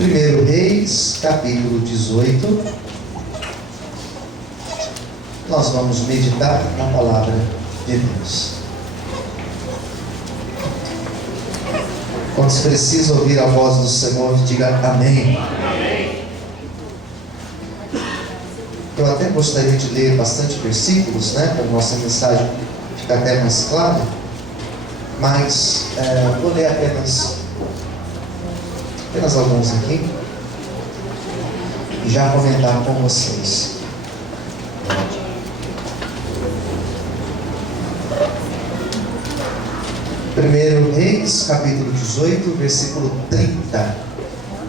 1 Reis, capítulo 18. Nós vamos meditar na palavra de Deus. Quando se precisa ouvir a voz do Senhor, diga amém. Amém. Eu até gostaria de ler bastante versículos, para a nossa mensagem ficar até mais clara, mas vou ler apenas alguns aqui e já comentar com vocês. Primeiro Reis, capítulo 18, versículo 30.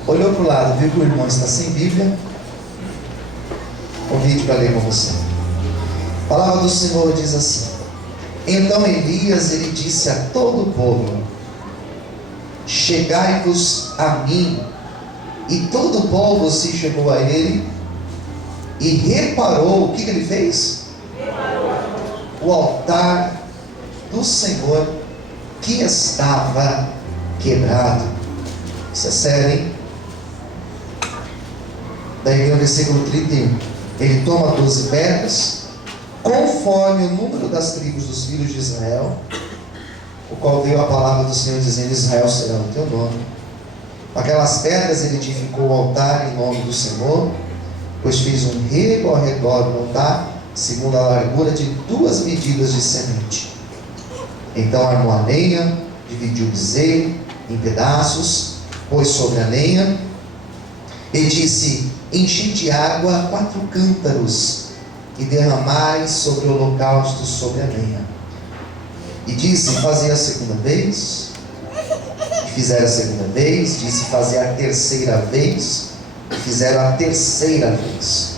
Olhou para o lado, viu que o irmão está sem Bíblia? Convite para ler com você. A palavra do Senhor diz assim: Então Elias, ele disse a todo o povo: Chegai-vos a mim. E todo o povo se chegou a ele e reparou. O que ele fez? O altar do Senhor que estava quebrado. Isso é sério, hein? Daí vem o versículo 31. Ele toma 12 pedras, conforme o número das tribos dos filhos de Israel, o qual veio a palavra do Senhor dizendo: Israel será o teu nome. Com aquelas pedras ele edificou o altar em nome do Senhor, pois fez um rego ao redor do altar, segundo a largura de 2 medidas de semente. Então armou a lenha, dividiu o bezerro em pedaços, pôs sobre a lenha e disse: Enchi de água 4 cântaros e derramai sobre o holocausto sobre a lenha. E disse: Fazei a segunda vez. E fizeram a segunda vez. Disse: Fazei a terceira vez. E fizeram a terceira vez.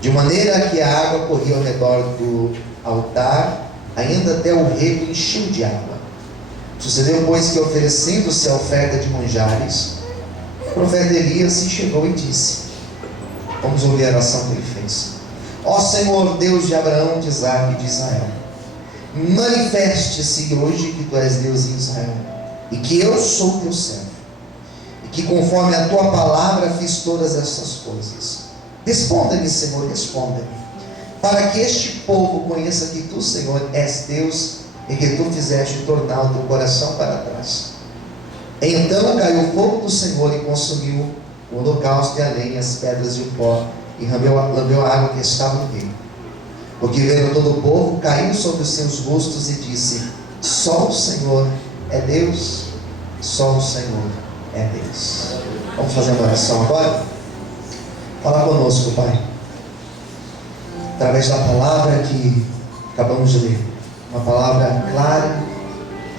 De maneira que a água corria ao redor do altar, ainda até o rego encheu de água. Sucedeu, pois, que oferecendo-se a oferta de manjares, o profeta Elias se chegou e disse: Vamos ouvir a oração que ele fez. Ó Senhor, Deus de Abraão, de Isaque e de Israel, manifeste-se hoje que tu és Deus em Israel, e que eu sou teu servo, e que conforme a tua palavra fiz todas essas coisas. Responda-me, Senhor, responda-me, para que este povo conheça que tu, Senhor, és Deus, e que tu fizeste tornar o teu coração para trás. Então caiu o fogo do Senhor e consumiu o holocausto e a lenha, as pedras e o pó, e lambeu a água que estava no rio. Porque vendo todo o povo, caiu sobre os seus rostos e disse: Só o Senhor é Deus, só o Senhor é Deus. Vamos fazer uma oração agora? Fala conosco, Pai, através da palavra que acabamos de ler, uma palavra clara.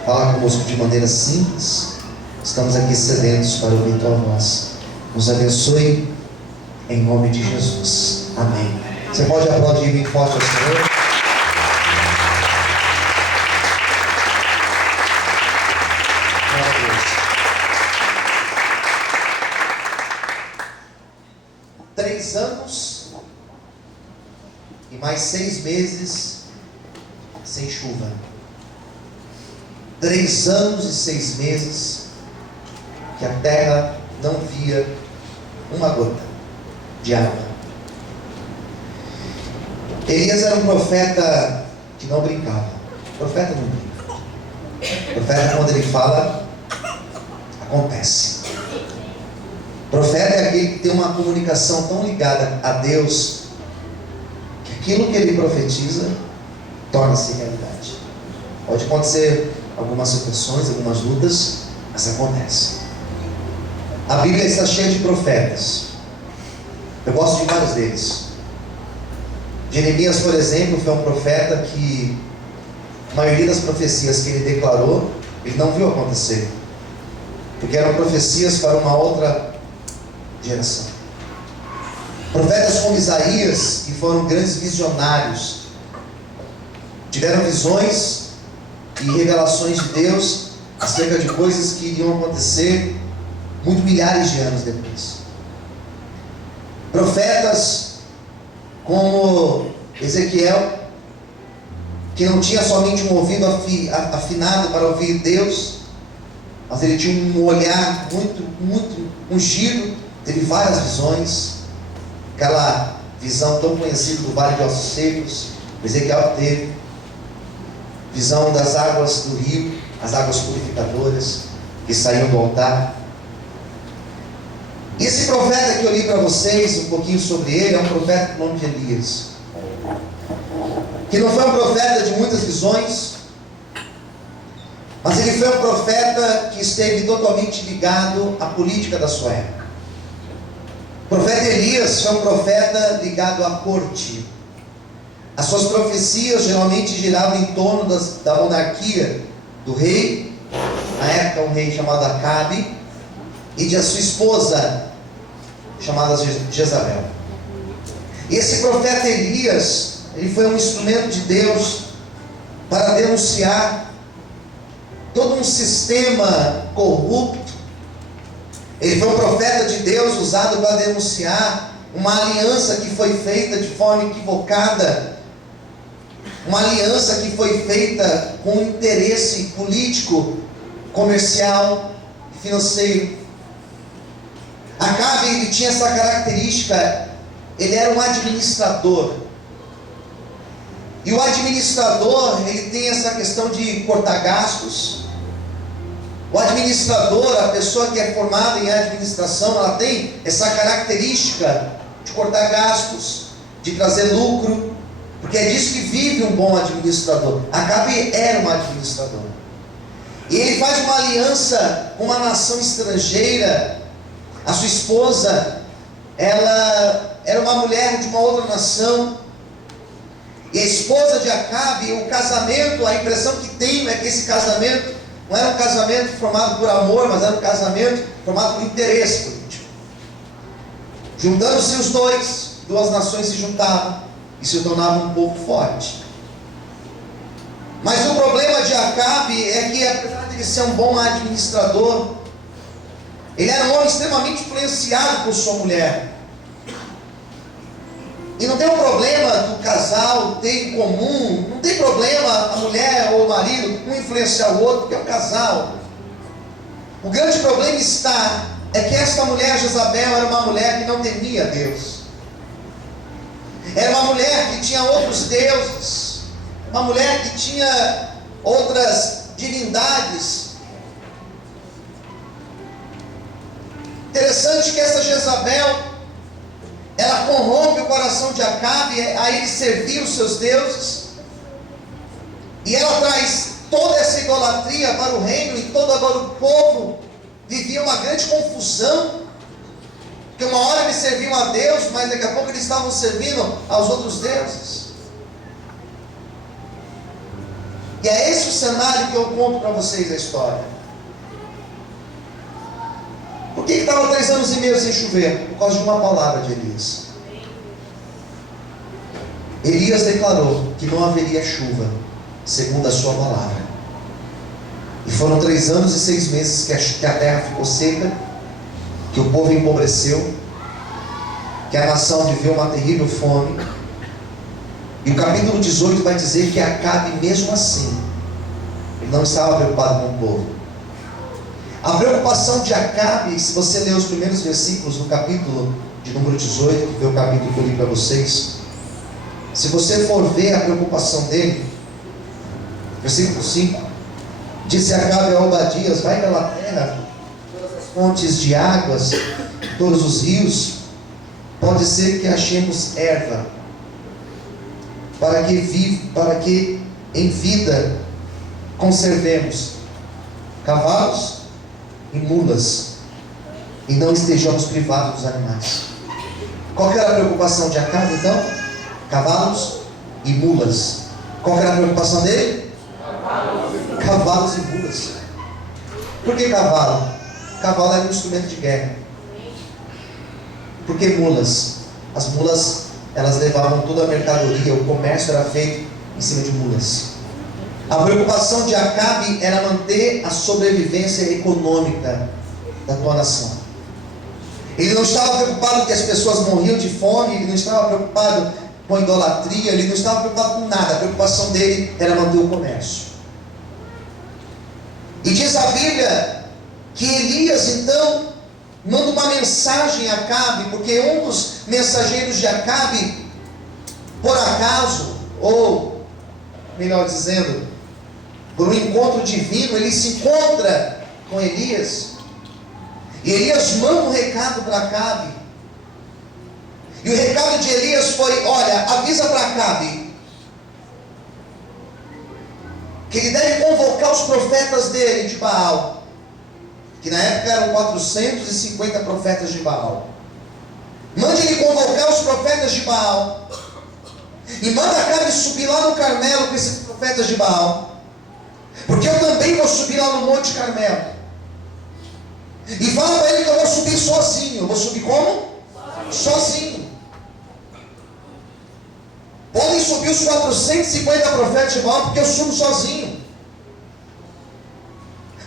Fala conosco de maneira simples. Estamos aqui sedentos para ouvir tua voz. Nos abençoe em nome de Jesus. Amém. Você pode aplaudir bem forte ao Senhor. Glória a Deus. 3 anos e mais 6 meses sem chuva. 3 anos e 6 meses que a terra não via uma gota de água. Elias era um profeta que não brincava. O profeta não brinca. O profeta, quando ele fala, acontece. O profeta é aquele que tem uma comunicação tão ligada a Deus que aquilo que ele profetiza torna-se realidade. Pode acontecer algumas situações, algumas lutas, mas acontece. A Bíblia está cheia de profetas. Eu gosto de vários deles. Jeremias, por exemplo, foi um profeta que a maioria das profecias que ele declarou, ele não viu acontecer, porque eram profecias para uma outra geração. Profetas como Isaías, que foram grandes visionários, tiveram visões e revelações de Deus acerca de coisas que iriam acontecer muito milhares de anos depois. Profetas como Ezequiel, que não tinha somente um ouvido afinado para ouvir Deus, mas ele tinha um olhar muito ungido teve várias visões, aquela visão tão conhecida do Vale de Ossos Secos, Ezequiel teve, visão das águas do rio, as águas purificadoras, que saíam do altar. E esse profeta que eu li para vocês, um pouquinho sobre ele, é um profeta com o nome de Elias, que não foi um profeta de muitas visões, mas ele foi um profeta que esteve totalmente ligado à política da sua época. O profeta Elias foi um profeta ligado à corte. As suas profecias geralmente giravam em torno da monarquia do rei, na época um rei chamado Acabe, e de a sua esposa, chamada Jezabel. E esse profeta Elias, ele foi um instrumento de Deus para denunciar todo um sistema corrupto. Ele foi um profeta de Deus usado para denunciar uma aliança que foi feita de forma equivocada, uma aliança que foi feita com interesse político, comercial, financeiro. Acabe, ele tinha essa característica, ele era um administrador. E o administrador, ele tem essa questão de cortar gastos. O administrador, a pessoa que é formada em administração, ela tem essa característica de cortar gastos, de trazer lucro, porque é disso que vive um bom administrador. Acabe era um administrador. E ele faz uma aliança com uma nação estrangeira. A sua esposa, ela era uma mulher de uma outra nação. E a esposa de Acabe, o casamento, a impressão que tenho é que esse casamento não era um casamento formado por amor, mas era um casamento formado por interesse político. Juntando-se os dois, duas nações se juntavam e se tornavam um povo forte. Mas o problema de Acabe é que, apesar de ele ser um bom administrador, ele era um homem extremamente influenciado por sua mulher. E não tem um problema do casal ter em comum, não tem problema a mulher ou o marido um influenciar o outro, porque é um casal. O grande problema é que esta mulher, Jezabel, era uma mulher que não temia Deus. Era uma mulher que tinha outros deuses, uma mulher que tinha outras divindades. Interessante que essa Jezabel, ela corrompe o coração de Acabe a ele servir os seus deuses, e ela traz toda essa idolatria para o reino, e todo agora o povo vivia uma grande confusão, porque uma hora eles serviam a Deus, mas daqui a pouco eles estavam servindo aos outros deuses. E é esse o cenário que eu conto para vocês a história. Por que estava 3 anos e meio sem chover? Por causa de uma palavra de Elias. Elias declarou que não haveria chuva, segundo a sua palavra. E foram 3 anos e 6 meses que a terra ficou seca, que o povo empobreceu, que a nação viveu uma terrível fome. E o capítulo 18 vai dizer que Acabe, mesmo assim, ele não estava preocupado com o povo. A preocupação de Acabe, se você ler os primeiros versículos no capítulo de número 18, que foi o capítulo que eu li para vocês, se você for ver a preocupação dele, versículo 5, disse Acabe a Obadias: vai pela terra, todas as fontes de águas, todos os rios, pode ser que achemos erva, para que em vida conservemos cavalos e mulas, e não estejamos privados dos animais. Qual que era a preocupação de Acabe então? Cavalos e mulas. Qual que era a preocupação dele? Cavalos e mulas. Por que cavalo? Cavalo era um instrumento de guerra. Por que mulas? As mulas, elas levavam toda a mercadoria, o comércio era feito em cima de mulas. A preocupação de Acabe era manter a sobrevivência econômica da tua nação. Ele não estava preocupado que as pessoas morriam de fome, ele não estava preocupado com a idolatria, ele não estava preocupado com nada. A preocupação dele era manter o comércio. E diz a Bíblia que Elias, então, manda uma mensagem a Acabe, porque um dos mensageiros de Acabe, por acaso, ou melhor dizendo, por um encontro divino, ele se encontra com Elias. E Elias manda um recado para Acabe. E o recado de Elias foi: olha, avisa para Acabe que ele deve convocar os profetas dele de Baal, que na época eram 450 profetas de Baal. Mande ele convocar os profetas de Baal, e manda Acabe subir lá no Carmelo com esses profetas de Baal, porque eu também vou subir lá no Monte Carmelo. E fala para ele que eu vou subir sozinho. Eu vou subir como? Sozinho. Podem subir os 450 profetas de Baal, porque eu subo sozinho.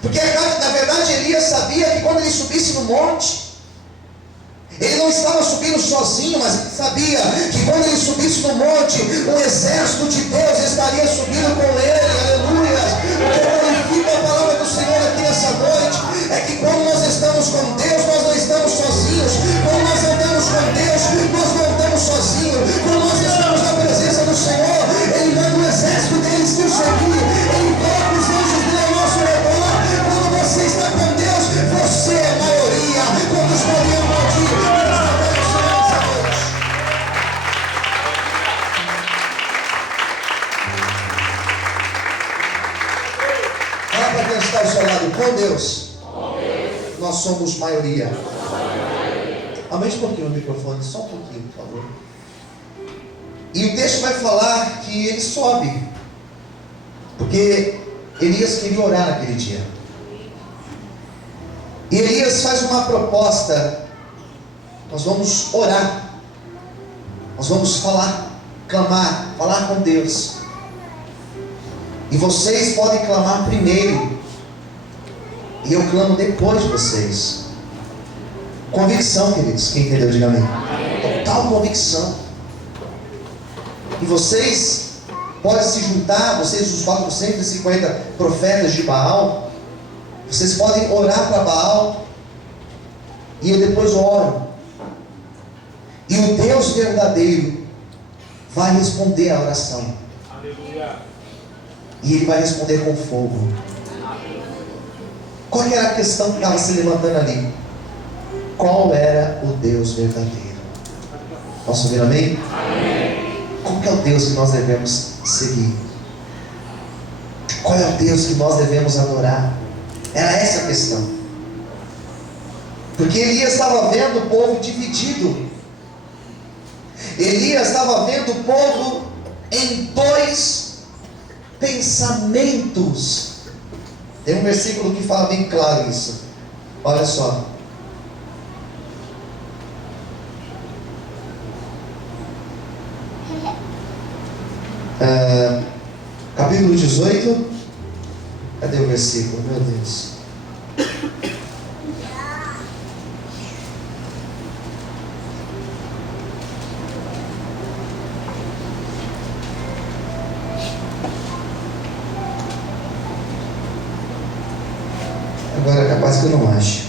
Porque na verdade Elias sabia que quando ele subisse no monte, ele não estava subindo sozinho, mas ele sabia que quando ele subisse no monte, o exército de Deus estaria subindo com ele. Aleluia! O que glorifica a palavra do Senhor aqui nessa noite é que quando nós estamos com Deus, nós não estamos sozinhos. Quando nós andamos com Deus, nós não andamos sozinhos. Quando nós estamos na presença do Senhor, Ele manda o exército deles nos seguir. Ele coloca os anjos dele ao nosso redor. Quando você está com Deus, você é a maioria. Quando podemos agir, fala para quem está ao seu lado: com Deus, nós somos maioria. Aumente um pouquinho o microfone, só um pouquinho, por favor. E o texto vai falar que ele sobe, porque Elias queria orar naquele dia. E Elias faz uma proposta: nós vamos orar, nós vamos falar, clamar, falar com Deus. E vocês podem clamar primeiro, e eu clamo depois de vocês. Convicção, queridos. Quem entendeu, diga amém. Total convicção. E vocês podem se juntar, vocês, os 450 profetas de Baal, vocês podem orar para Baal, e eu depois oro. E o Deus verdadeiro vai responder a oração. Aleluia. E Ele vai responder com fogo. Qual era a questão que estava se levantando ali? Qual era o Deus verdadeiro? Posso ouvir amém? Amém. Qual que é o Deus que nós devemos seguir? Qual é o Deus que nós devemos adorar? Era essa a questão. Porque Elias estava vendo o povo dividido. Elias estava vendo o povo em dois pensamentos. Tem um versículo que fala bem claro isso. Olha só. Capítulo 18. Cadê o versículo? Meu Deus. Agora é capaz que eu não acho.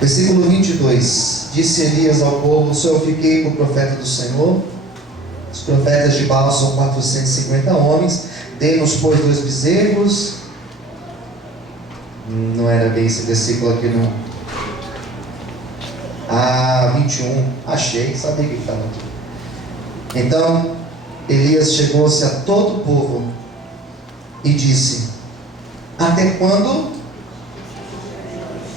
Versículo 22. Disse Elias ao povo: só eu fiquei por profeta do Senhor. Os profetas de Baal são 450 homens. Dei-nos, pois, 2 bezerros. Não era bem esse versículo aqui, não. 21. Achei, sabia que estava aqui. Então Elias chegou-se a todo o povo e disse: até quando?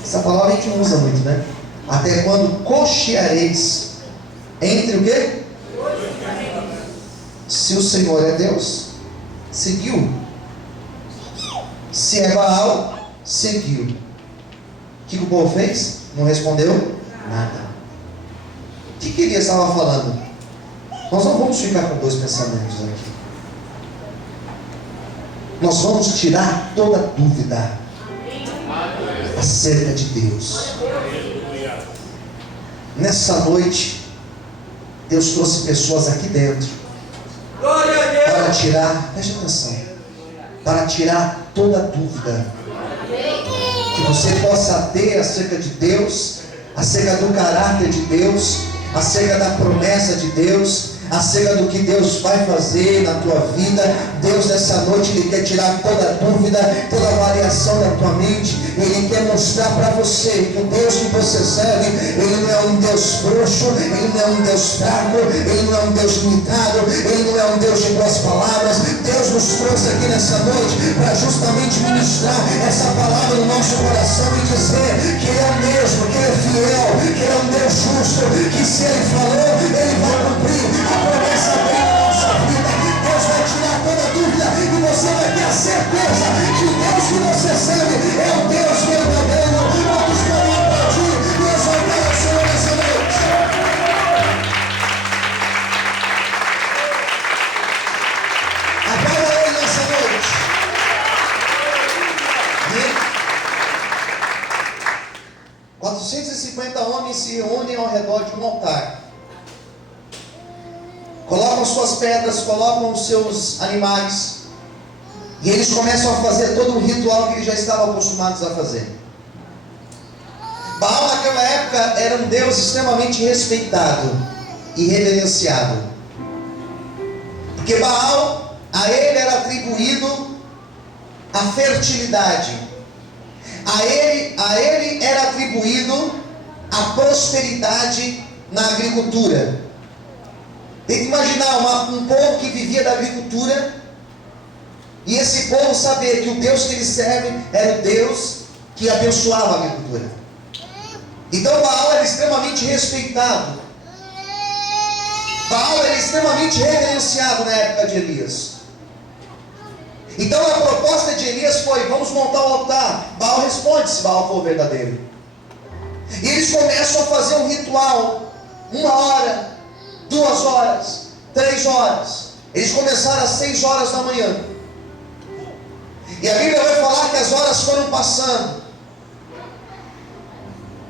Essa palavra a gente não usa muito, né? Até quando cocheareis entre o quê? Se o Senhor é Deus, seguiu. Se é Baal, seguiu. O que o povo fez? Não respondeu nada. O que Elias estava falando? Nós não vamos ficar com 2 pensamentos aqui. Nós vamos tirar toda dúvida acerca de Deus. Nessa noite, Deus trouxe pessoas aqui dentro para tirar, preste atenção, para tirar toda dúvida que você possa ter acerca de Deus, acerca do caráter de Deus, acerca da promessa de Deus, acerca do que Deus vai fazer na tua vida. Deus nessa noite Ele quer tirar toda dúvida, toda variação da tua mente. Ele quer mostrar para você que o Deus que você serve, Ele não é um Deus frouxo, Ele não é um Deus fraco, Ele não é um Deus limitado, Ele não é um Deus de boas palavras. Deus nos trouxe aqui nessa noite para justamente ministrar essa palavra no nosso coração e dizer que Ele é o mesmo, que Ele é fiel, que Ele é um Deus justo, que se Ele falou, Ele vai cumprir a promessa dele na nossa vida. Deus vai tirar toda dúvida e você vai ter a certeza que o Deus que você serve é o Deus verdadeiro. Todos podem aplaudir e exaltar o Senhor nessa noite. Aplauda Ele nessa noite. 450 homens se reúnem ao redor de um altar. Colocam suas pedras, colocam os seus animais, e eles começam a fazer todo um ritual que eles já estavam acostumados a fazer. Baal naquela época era um Deus extremamente respeitado e reverenciado, porque Baal, a ele era atribuído a fertilidade, a ele era atribuído a prosperidade na agricultura. Tem que imaginar um povo que vivia da agricultura, e esse povo saber que o Deus que ele serve era o Deus que abençoava a agricultura. Então Baal era extremamente respeitado, Baal era extremamente reverenciado na época de Elias. Então a proposta de Elias foi: vamos montar um altar. Baal responde, se Baal for verdadeiro. E eles começam a fazer um ritual, 1 hora, 2 horas, 3 horas. Eles começaram às 6 horas da manhã. E a Bíblia vai falar que as horas foram passando.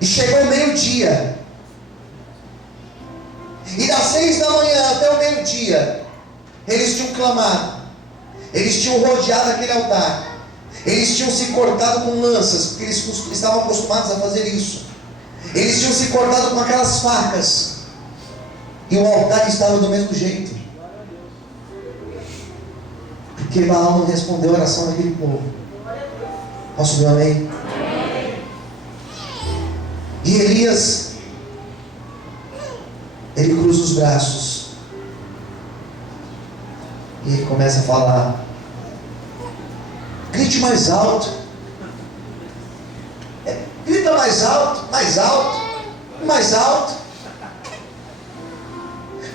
E chegou o meio-dia. E das 6 da manhã até o meio-dia, eles tinham clamado. Eles tinham rodeado aquele altar. Eles tinham se cortado com lanças, porque eles estavam acostumados a fazer isso. Eles tinham se cortado com aquelas facas. E o altar estava do mesmo jeito, porque Baal não respondeu a oração daquele povo. Posso ver um amém? E Elias, ele cruza os braços e ele começa a falar: grite mais alto, grita mais alto, mais alto, mais alto.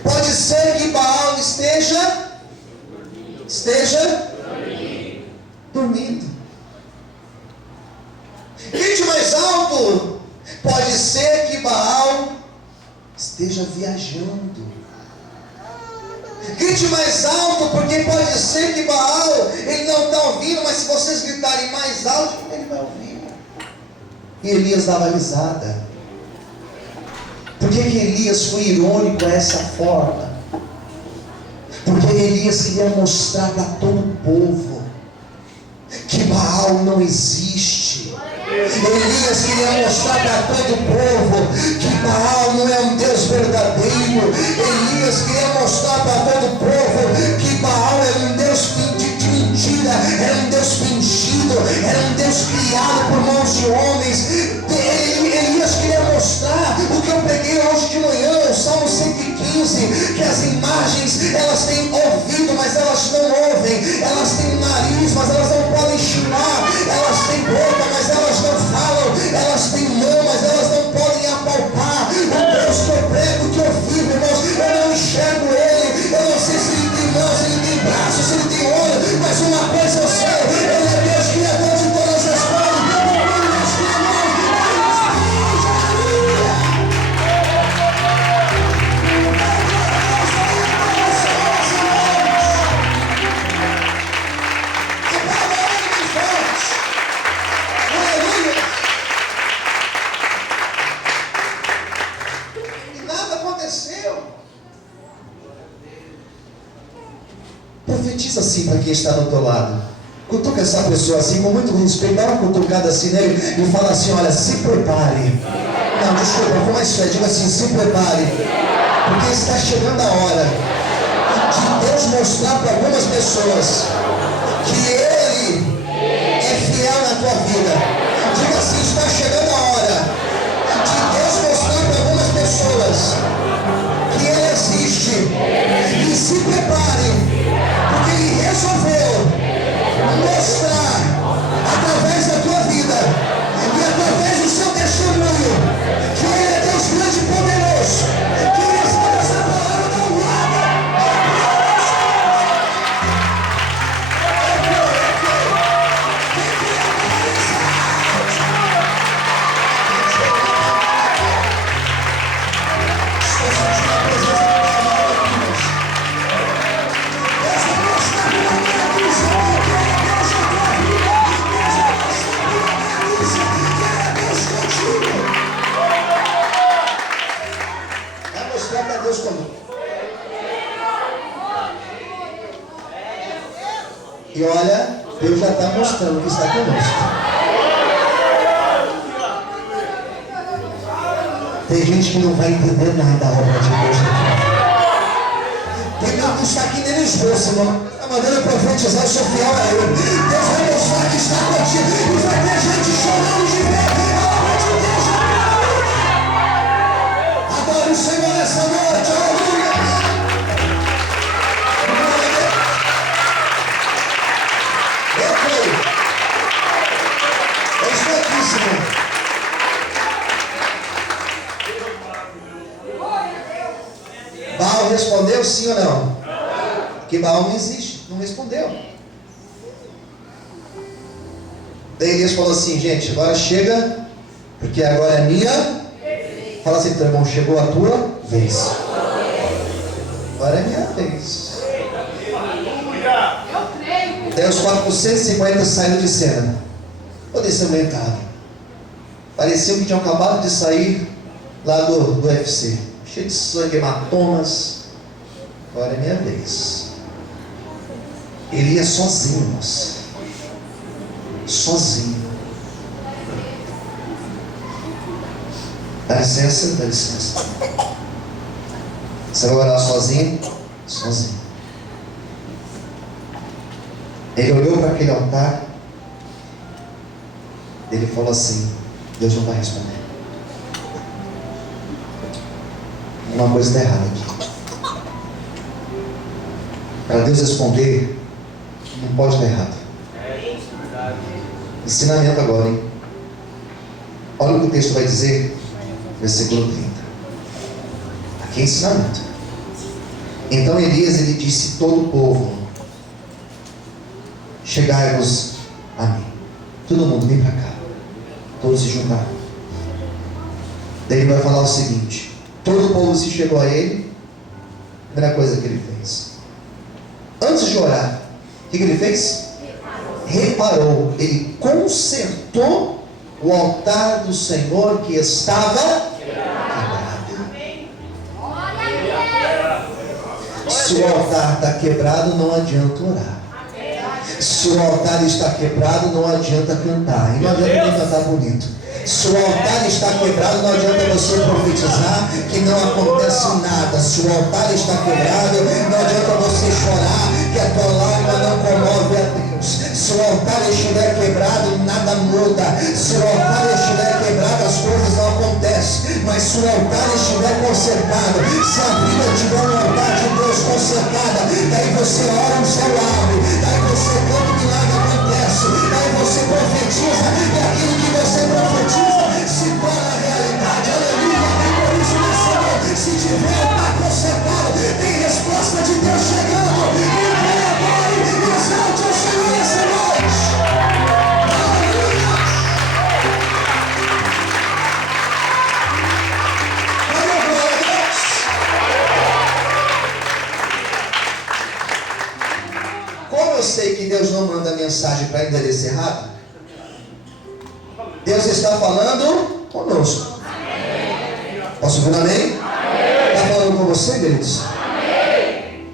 Pode ser que Baal esteja dormindo. Grite mais alto. Pode ser que Baal esteja viajando. Grite mais alto, porque pode ser que Baal, ele não está ouvindo, mas se vocês gritarem mais alto, ele vai ouvir. E Elias dava risada. Por que Elias foi irônico dessa forma? Porque Elias queria mostrar para todo o povo que Baal não existe. Elias queria mostrar para todo o povo que Baal não é um Deus verdadeiro. Elias queria mostrar para todo o povo que Baal era um Deus de mentira, era um Deus fingido, era um Deus criado por mãos de homens. Elias queria mostrar o que eu preguei hoje de manhã, o Salmo 115, que as imagens, elas têm ouvido, mas elas não ouvem, elas têm nariz, mas elas não podem cheirar, elas têm boca, mas elas não falam, elas têm mão, mas elas não podem apalpar. O Deus que eu prego, que eu vivo, irmãos, eu não enxergo Ele, eu não sei se Ele tem mãos, se Ele tem braços, se Ele tem olho, mas uma coisa eu sei: Ele é Deus criador de todas as coisas. Profetiza assim para quem está do teu lado: Cutuca essa pessoa assim, com muito respeito, dá uma cutucada assim nele e fala assim: olha, se prepare. Não, desculpa, com mais fé, diga assim: se prepare, porque está chegando a hora de Deus mostrar para algumas pessoas que Ele é fiel na tua vida. Diga assim: está chegando a hora de Deus mostrar para algumas pessoas que Ele existe. E se prepare, porque Ele resolveu mostrar através da tua vida e através do seu testemunho que Ele é Deus grande e poderoso, que Ele recebe essa palavra da glória. Deus conosco. E olha, Deus já está mostrando que está conosco. Tem gente que não vai entender nada da obra de Deus. Tem Deus que está aqui nem esboço, irmão. Está mandando profetizar, eu sou fiel a Ele. Deus vai mostrar que está contigo. E vai ter gente chorando de ver a obra de Deus. Adore o Senhor nessa noite, aleluia. Eu creio. Eu estou aqui, Senhor. Baal respondeu sim ou não? Porque Baal não existe, não respondeu. Daí Elias falou assim: gente, agora chega, porque agora é minha. Fala assim, teu irmão, chegou a tua vez. Agora é minha vez. Daí os 450 saíram de cena, todo ensanguentado. Parecia que tinham acabado de sair lá do UFC, cheio de sangue, hematomas. Agora é minha vez. Ele ia sozinho, moça. Sozinho. Dá licença, dá licença. Você vai orar sozinho? Sozinho. Ele olhou para aquele altar. Ele falou assim: Deus não vai responder. Uma coisa está errada aqui. Para Deus responder, não pode estar errado. Ensinamento agora, hein? Olha o que o texto vai dizer. Versículo 30. Aqui é ensinamento. Então Elias, ele disse: todo o povo, chegai-vos a mim. Todo mundo vem para cá. Todos se juntaram. Daí ele vai falar o seguinte: todo o povo se chegou a ele. Primeira coisa que ele fez, antes de orar, o que ele fez? Reparou. Ele consertou o altar do Senhor que estava quebrado. Se o altar está quebrado, não adianta orar. Se o altar está quebrado, não adianta cantar. E não adianta nem cantar bonito. Se o altar está quebrado, não adianta você profetizar que não acontece nada. Se o altar está quebrado, não adianta você chorar que a tua lágrima não comove a Deus. Se o altar estiver quebrado, nada muda. Se o altar estiver quebrado, as coisas não acontecem. Mas se o altar estiver consertado, se a vida tiver um altar de Deus consertada, daí você ora, o céu abre, daí você canta, o milagre acontece, daí você profetiza, e aquilo que você profetiza se torna realidade. Aleluia. Por isso, nessa noite, se tiver um altar consertado, tem resposta de Deus chegando. E adore, exalte o Senhor nessa noite. Aleluia. Glória a Deus. Como eu sei que Deus não manda mensagem para endereço errado, Deus está falando conosco. Amém. Posso ouvir um amém? Está falando com você, queridos? Amém.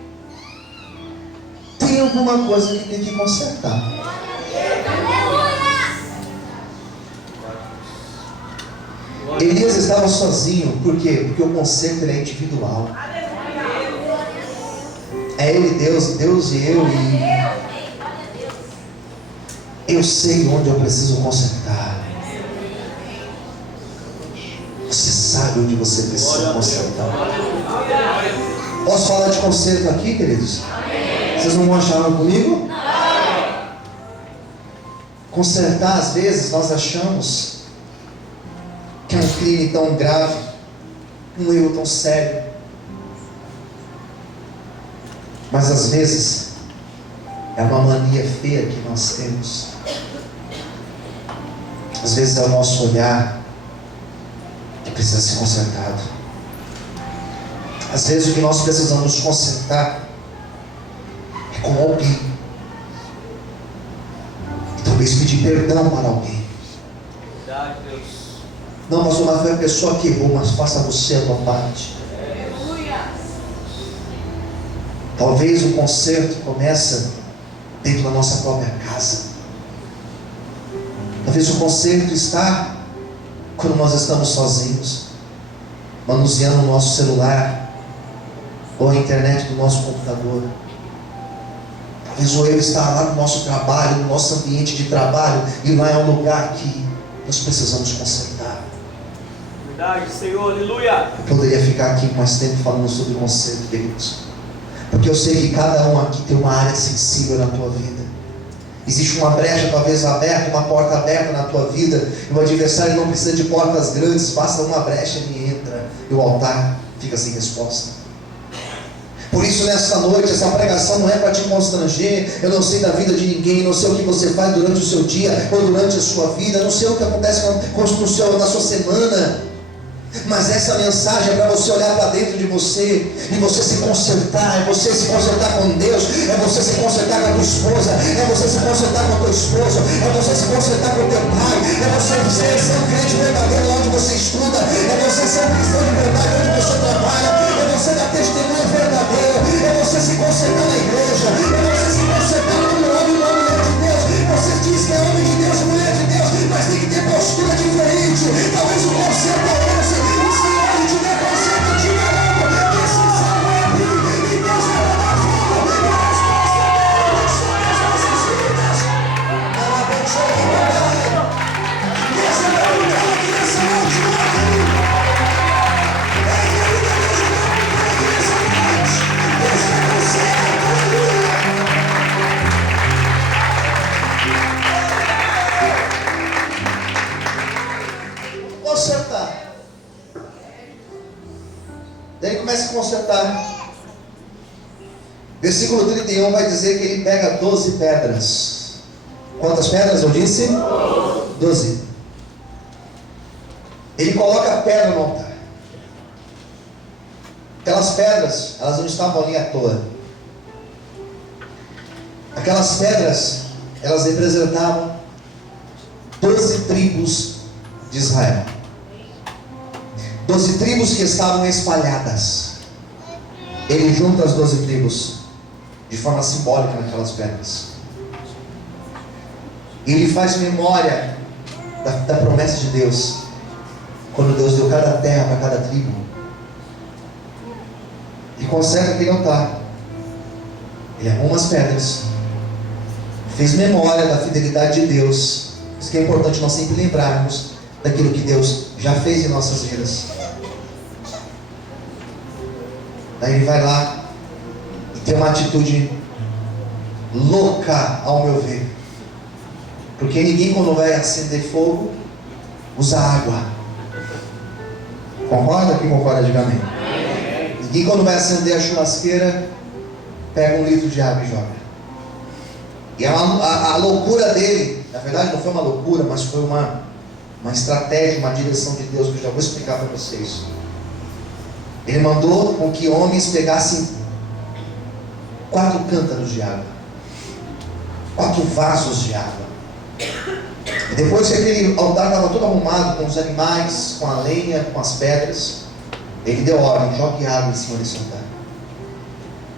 Tem alguma coisa que tem que consertar. estava sozinho. Por quê? Porque o conserto ele é individual. É eu e Deus, Deus e eu. E eu sei onde eu preciso consertar. Você sabe onde você precisa consertar. Posso falar de conserto aqui, queridos? Vocês não vão achar nada comigo? Consertar, às vezes, nós achamos que é um crime tão grave, um erro tão sério. Mas às vezes é uma mania feia que nós temos. Às vezes é o nosso olhar que precisa ser consertado. Às vezes o que nós precisamos consertar é com alguém. E talvez pedir perdão para alguém. Verdade, Deus. Não, pastor, mas foi a pessoa que errou, mas faça você a tua parte. Talvez o conserto começa dentro da nossa própria casa. Talvez o conserto está quando nós estamos sozinhos, manuseando o nosso celular ou a internet do nosso computador. Talvez o erro está lá no nosso trabalho, no nosso ambiente de trabalho, e lá é um lugar que nós precisamos consertar. Verdade, Senhor, aleluia. Eu poderia ficar aqui mais tempo falando sobre conserto, queridos, porque eu sei que cada um aqui tem uma área sensível na tua vida. Existe uma brecha talvez aberta, uma porta aberta na tua vida, e o adversário não precisa de portas grandes, basta uma brecha, ele entra e o altar fica sem resposta. Por isso nessa noite, essa pregação não é para te constranger. Eu não sei da vida de ninguém, não sei o que você faz durante o seu dia ou durante a sua vida, não sei o que acontece na sua semana. Mas essa mensagem é para você olhar para dentro de você e você se consertar. É você se consertar com Deus, é você se consertar com a tua esposa, é você se consertar com o teu esposo, é você se consertar com o teu pai, é você ser um crente verdadeiro onde você estuda, é você ser um cristão de verdade onde você trabalha, é você dar testemunho verdadeiro, é você se consertar na igreja, é você se consertar como homem e mulher de Deus. Você diz que é homem de Deus, mulher de Deus, mas tem que ter postura diferente. Talvez o conserto é esse. Consertar. Daí começa a consertar. Versículo 31 vai dizer que ele pega 12 pedras. Quantas pedras eu disse? 12. Ele coloca a pedra no altar. Aquelas pedras, elas não estavam ali à toa. Aquelas pedras, elas representavam 12 tribos de Israel. 12 tribos que estavam espalhadas. Ele junta as 12 tribos de forma simbólica naquelas pedras. E ele faz memória da promessa de Deus, quando Deus deu cada terra para cada tribo. E conserta aquele altar. Ele arruma as pedras, fez memória da fidelidade de Deus. Isso que é importante nós sempre lembrarmos daquilo que Deus já fez em nossas vidas. Daí ele vai lá e tem uma atitude louca, ao meu ver. Porque ninguém, quando vai acender fogo, usa água. Concorda? Quem concorda, diga amém. Ninguém, quando vai acender a churrasqueira, pega 1 litro de água e joga. E a loucura dele, na verdade não foi uma loucura, mas foi uma estratégia, uma direção de Deus, que eu já vou explicar para vocês. Ele mandou com que homens pegassem 4 cântaros de água, 4 vasos de água. E depois que aquele altar estava todo arrumado, com os animais, com a lenha, com as pedras, ele deu ordem: jogue água em cima desse altar.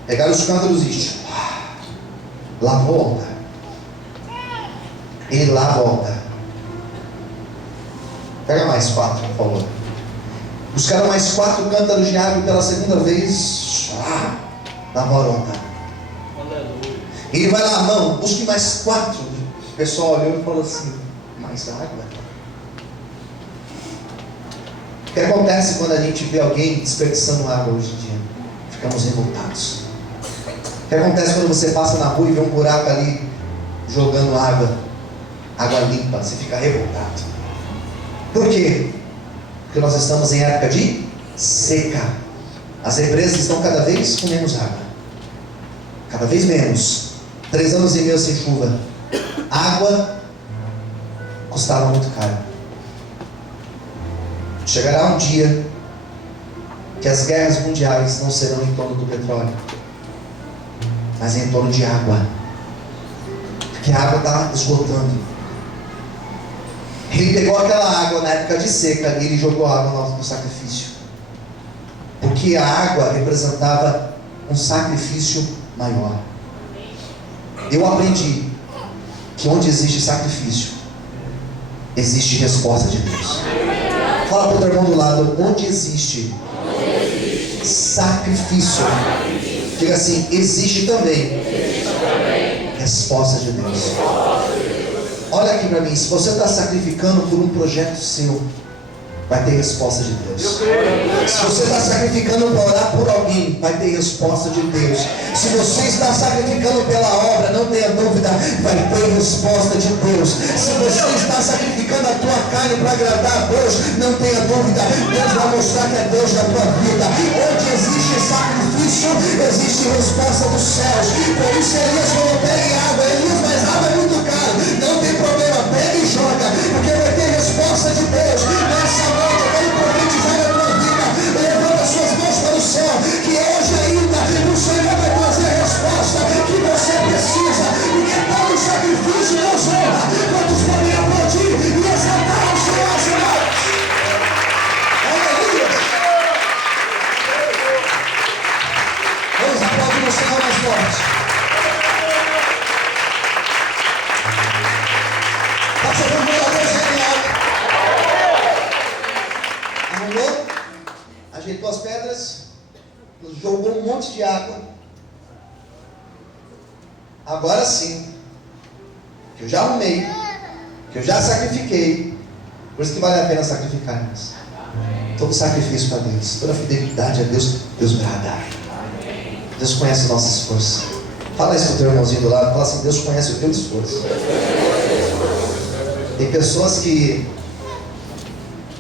Pegaram os cântaros e lavou o altar. Ele lava o altar. Pega mais 4, por favor. Buscaram mais 4 cântaros de água e pela segunda vez, na vorota. Aleluia. Ele vai lá, não, busque mais 4. O pessoal olhou e falou assim: mais água? O que acontece quando a gente vê alguém desperdiçando água hoje em dia? Ficamos revoltados. O que acontece quando você passa na rua e vê um buraco ali jogando água limpa? Você fica revoltado. Por quê? Porque nós estamos em época de seca. As represas estão cada vez com menos água. Cada vez menos. 3 anos e meio sem chuva. Água custava muito caro. Chegará um dia que as guerras mundiais não serão em torno do petróleo, mas em torno de água. Porque a água está esgotando. Ele pegou aquela água na época de seca e ele jogou a água no sacrifício. Porque a água representava um sacrifício maior. Eu aprendi que onde existe sacrifício, existe resposta de Deus. Fala para o teu irmão do lado: onde existe sacrifício, diga assim: existe também resposta de Deus. Olha aqui para mim, se você está sacrificando por um projeto seu, vai ter resposta de Deus. Se você está sacrificando para orar por alguém, vai ter resposta de Deus. Se você está sacrificando pela obra, não tenha dúvida, vai ter resposta de Deus. Se você está sacrificando a tua carne para agradar a Deus, não tenha dúvida, Deus vai mostrar que é Deus da tua vida. Onde existe sacrifício, existe resposta dos céus. Por isso Elias falou: pegue água. Elias, mas água é muito caro. Não tem problema, pega e joga, porque vai ter resposta de Deus. Nessa noite aquele profetizar na tua vida, levanta suas mãos para o céu, que hoje ainda o Senhor vai trazer a resposta que você precisa, porque todo sacrifício Deus honra. Quantos podem aplaudir e exaltar o Senhor essa noite? Aleluia! Vamos aplaudir o Senhor mais forte. Está chegando muita coisa genial. Arrumou, ajeitou as pedras, jogou um monte de água. Agora sim, que eu já arrumei, que eu já sacrifiquei, por isso que vale a pena sacrificarmos. Todo sacrifício para Deus, toda fidelidade a Deus, Deus brada. Deus conhece o nosso esforço. Fala isso para o teu irmãozinho do lado, fala assim: Deus conhece o teu esforço. Tem pessoas que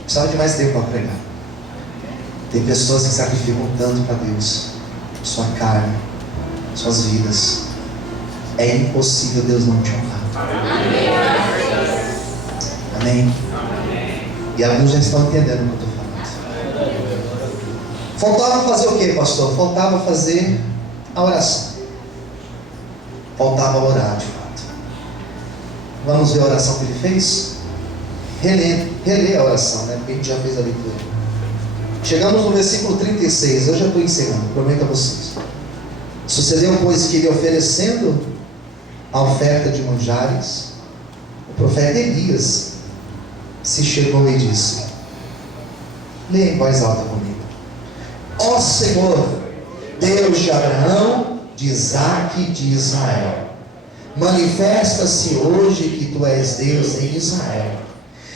precisavam de mais tempo para pregar. Tem pessoas que sacrificam tanto para Deus, sua carne, suas vidas. É impossível Deus não te honrar. Amém? E alguns já estão entendendo o que eu estou falando. Faltava fazer o que, pastor? Faltava fazer a oração. Faltava orar de fato. Vamos ver a oração que ele fez? Reler a oração, né? Porque a gente já fez a leitura. Chegamos no versículo 36, eu já estou encerrando, prometo a vocês. Sucedeu, pois, que ele, oferecendo a oferta de manjares, o profeta Elias se chegou e disse: leia em voz alta comigo. Ó Senhor, Deus de Abraão, de Isaque e de Israel, manifesta-se hoje que tu és Deus em Israel,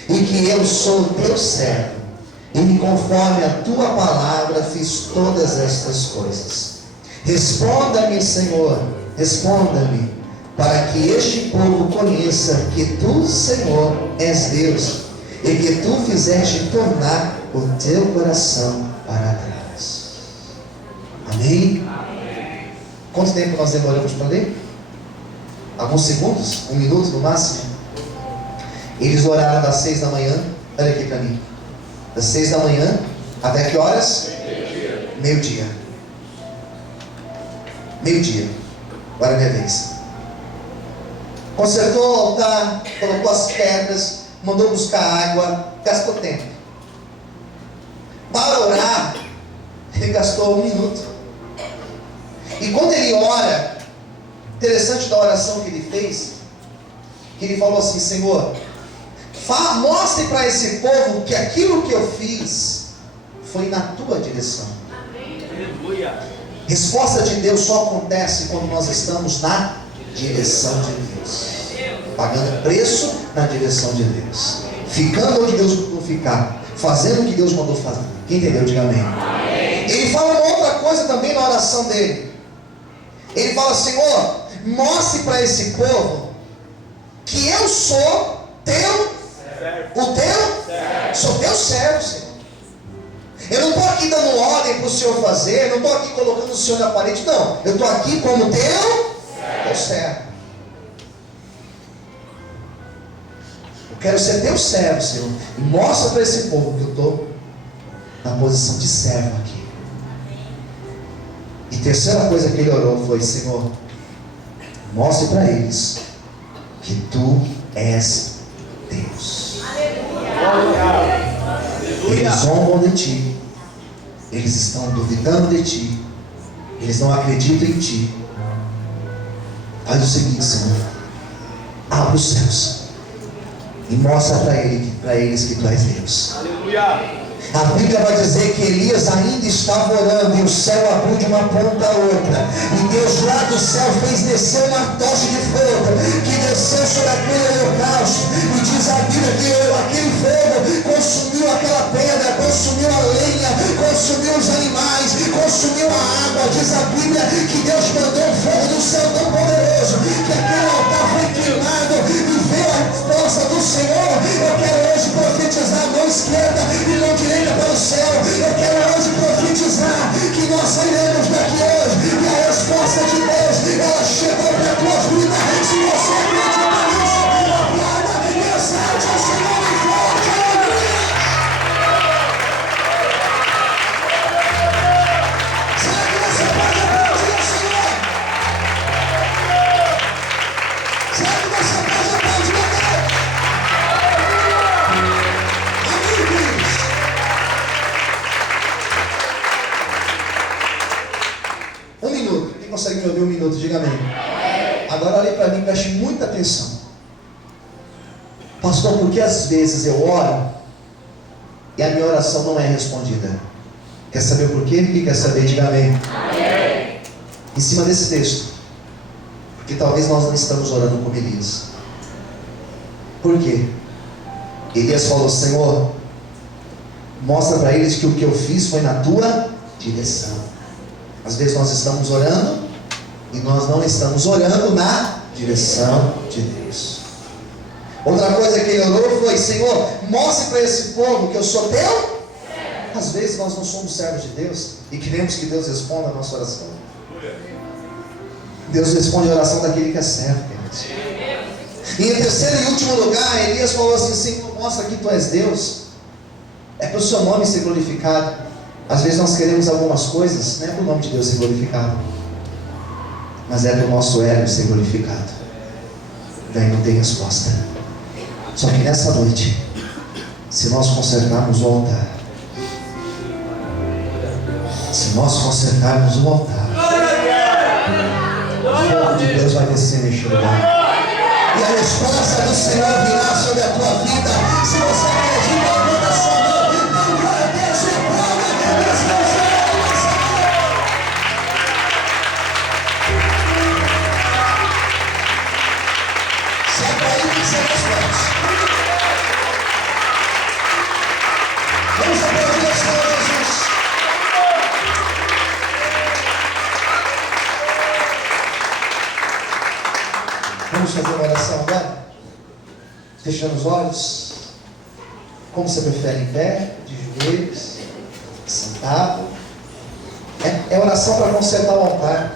e que eu sou teu servo, e conforme a tua palavra fiz todas estas coisas. Responda-me, Senhor, responda-me, para que este povo conheça que tu, Senhor, és Deus, e que tu fizeste tornar o teu coração para trás. Amém? Quanto tempo nós demoramos para ler? Alguns segundos? 1 minuto no máximo? Eles oraram das 6 da manhã. Olha aqui para mim. Das 6 da manhã até que horas? Meio-dia. Meio-dia. Agora é minha vez. Consertou o altar, colocou as pedras, mandou buscar água, gastou tempo. Para orar, ele gastou 1 minuto. E quando ele ora, interessante da oração que ele fez, que ele falou assim: Senhor, mostre para esse povo que aquilo que eu fiz foi na tua direção. Aleluia. Resposta de Deus só acontece quando nós estamos na direção de Deus. Pagando preço na direção de Deus. Ficando onde Deus mandou ficar. Fazendo o que Deus mandou fazer. Quem entendeu? Diga amém. Ele fala uma outra coisa também na oração dele. Ele fala: Senhor, mostre para esse povo que eu sou sou teu servo, Senhor. Eu não estou aqui dando ordem para o Senhor fazer, não estou aqui colocando o Senhor na parede, não. Eu estou aqui como teu servo. Eu quero ser teu servo, Senhor. E mostra para esse povo que eu estou na posição de servo aqui. E terceira coisa que ele orou foi: Senhor, mostre para eles que tu és Deus. Eles zombam de ti, eles estão duvidando de ti, eles não acreditam em ti. Faz o seguinte, Senhor: abre os céus e mostra para eles que tu és Deus. Aleluia. A Bíblia vai dizer que Elias ainda estava orando e o céu abriu de uma ponta a outra, e Deus lá do céu fez descer uma tocha de fogo que desceu sobre aquele holocausto, e diz a Bíblia que aquele fogo consumiu aquela pedra, consumiu a lenha, consumiu os animais, consumiu a água. Diz a Bíblia que Deus mandou um fogo do céu tão poderoso que aquele altar foi queimado e veio a força do Senhor. Eu quero hoje profetizar a mão esquerda e mão direita para o céu. Eu quero hoje profetizar que nós sairemos daqui hoje e a resposta de Deus, ela chegou para a tua vida. Se você acredita nisso, aplauda e exalte o Senhor em forte alegria. Será que você pode aplaudir o Senhor? Será que você pode aplaudir a Deus? Amigos, um minuto. Quem consegue me ouvir um minuto? Diga amém. Agora olhe para mim e preste muita atenção. Pastor, por que às vezes eu oro e a minha oração não é respondida? Quer saber por quê? Quem quer saber? Diga amém. Em cima desse texto. Porque talvez nós não estamos orando como Elias. Por quê? Elias falou: Senhor, mostra para eles que o que eu fiz foi na tua direção. Às vezes nós estamos orando e nós não estamos orando na direção de Deus. Outra coisa que ele orou foi: Senhor, mostre para esse povo que eu sou teu. Às vezes nós não somos servos de Deus e queremos que Deus responda a nossa oração. Deus responde a oração daquele que é servo, queridos. E em terceiro e último lugar, Elias falou assim: Senhor, mostra que tu és Deus. É para o seu nome ser glorificado. Às vezes nós queremos algumas coisas, não é para o nome de Deus ser glorificado, mas é para o nosso ego ser glorificado. Daí não tem resposta. Só que nessa noite, se nós consertarmos o altar, o fogo de Deus vai descer neste lugar. E a resposta do Senhor virá sobre a tua vida. Se você acredita, levanta a sua mão. Dá glória a Deus e aplauda. Deus vai fazer essa Se é para ir, que seja as mãos. Vamos aplaudir o Senhor Jesus. Vamos fazer uma oração agora? Fechando os olhos. Como você prefere? Em pé, de joelhos, sentado. É oração para consertar o altar.